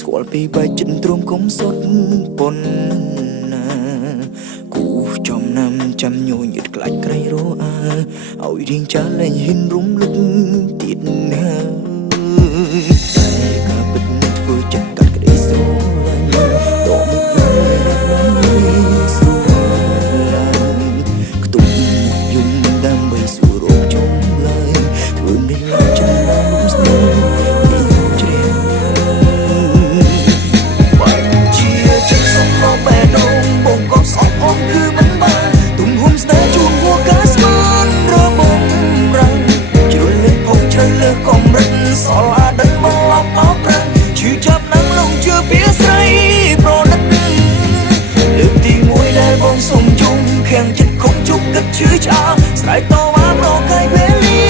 ស្គាល់ពីបែកចិត្តទ្រមគុំសុតប៉ុនណាគូចំណាំចាំញញឹតខ្លាច់ក្រៃរអើឲ្យរៀងចាលែងហ៊ានរំលឹកទៀតណាតែក៏ពិតធ្វើចិត្តកាត់ក្តីស្រឡាញ់ដកមុខវិញស្រួលខ្ទុំយំដើម្បីសួររកជុំឡើយធ្វើមិនឡើងចិត្តដល់លំស្នេហ៍ជ្រាបបាច់ជាចិត្តសំឡងបែដងបងក៏ស្អប់អមគឺមិនបានទុំហ៊ុំស្នេហ៍ជួនហួរកាស្មានរបងរាំងជ្រុលលើផងជ្រៅលើកំរិតសល់អាដិតមកឡប់អោបប្រាំងឈឺចាប់ណាំលងជឿពីស្រីប្រណិតលើកទី1ដែលបងសុំជុំខាំងចិត្តខំជុំគិតឈឺឆ្អើស្រែកតវ៉ាប្រកែកវេលា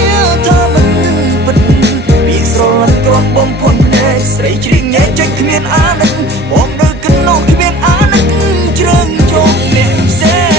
ថាមិនពិតពីស្រឡាញ់គ្រាន់បំផុតណែស្រីជ្រៀងញ៉ែចេញគ្មានអាណិតបងនៅកណ្ដោគ្មានអាណិតជ្រើងជងអ្នកផ្សេង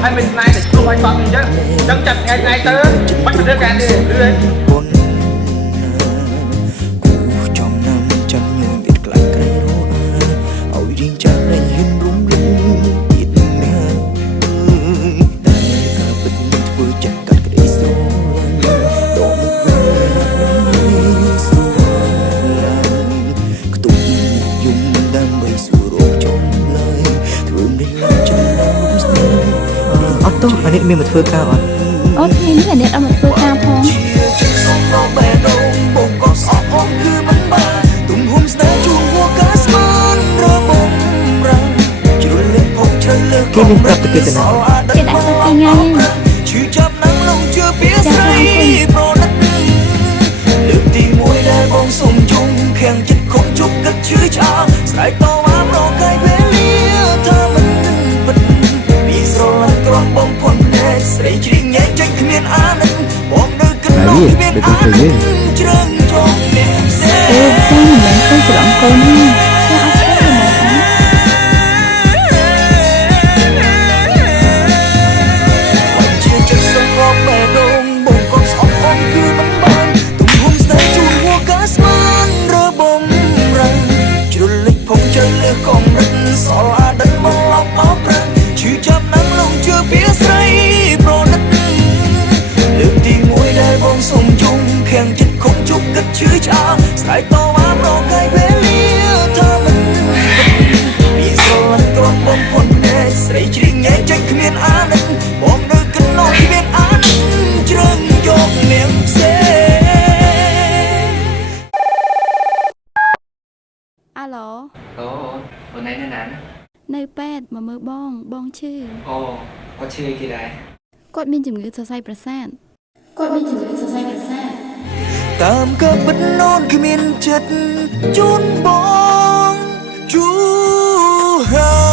ให้เป็นนายแต่ตัวไอ้ตอนนี้เยอะจังจัดนายเตอร์มันเป็นเรื่องการเองเลยប៉ុនគូចំណាំចាំញញឹតខ្លាច់ក្រៃរអើឲ្យរៀងចាលែងហ៊ានរំលឹកទៀតណាតែក៏ពិតធ្វើចិត្តកាត់ក្តីស្រឡាញ់ដកមុខវិញស្រួលខ្ទុំយំដើម្បីសួររកជុំឡើយធ្វើមិនឡើងចិត្តដល់លំស្នេហ៍អត់ទោះអានេះមានមកធ្វើការអត់អូថ្ងៃនេះអានេះអត់មកធ្វើការផងជាចិត្តសំឡងបែដងបងក៏ស្អប់អមគឺមិនបានទុំហ៊ុំស្នេហ៍ជួនហួរកាស្មានរបងរាំងជ្រុលលើផងជ្រៅលើគេមានប្រាប់ទៅគេទៅណាគេដាក់ទៅពីថ្ងៃឈឺចាប់ណាំលងជឿពីស្រីប្រណិតលើកទី1ដែលបងសុំជុំខាំងចិត្តខំជប់គិតឈឺឆ្អើស្រែកតវ៉ាប្រកែកវេលាថាមិនពិតពីស្រឡាញ់គ្រាន់បំផុតណែស្រីជ្រៀងញ៉ែចេញគ្មានអាណិតបងនៅកណ្ដោគ្មានអាណិតជ្រើងជងអ្នកផ្សេងអូតែមិនមែនទៅច្រឡំកូនទេតែអត់ទេហ្មងជាចិត្តសង្កត់បែដងបងក៏ស្អប់អមគឺមិនបានទុំហ៊ុំស្នេហ៍ជួនហួរកាស្មានរបងរាំងជ្រុលលិចផងជ្រៅលើកំរិតសល់អាដិតមកឡប់អោបប្រាំងឈឺចាប់ណាំលងជឿពីស្រីប្រណិតលើកទី1ដែលបងសុំជុំខាំងចិត្តខំជប់គិតឈឺឆ្អើស្រែកតវ៉ាប្រកែកវេលាថាមិនពីស្រឡាញ់គ្រាន់បំផុតណែស្រីជ្រៀងញ៉ែចេញគ្មានអាណិតបងនៅកណ្ដោគ្មានអាណិតជ្រើងយកនាងផ្សេងអាឡូអូคนไหนเนี่ยนะនៅពេទ្យមកមើលបងឈឺអូគាត់ឈឺគេដែរគាត់មានជំងឺសរសៃប្រសាទតាមក៏ពិតនោនគ្មានចិត្តជូនបងជូហា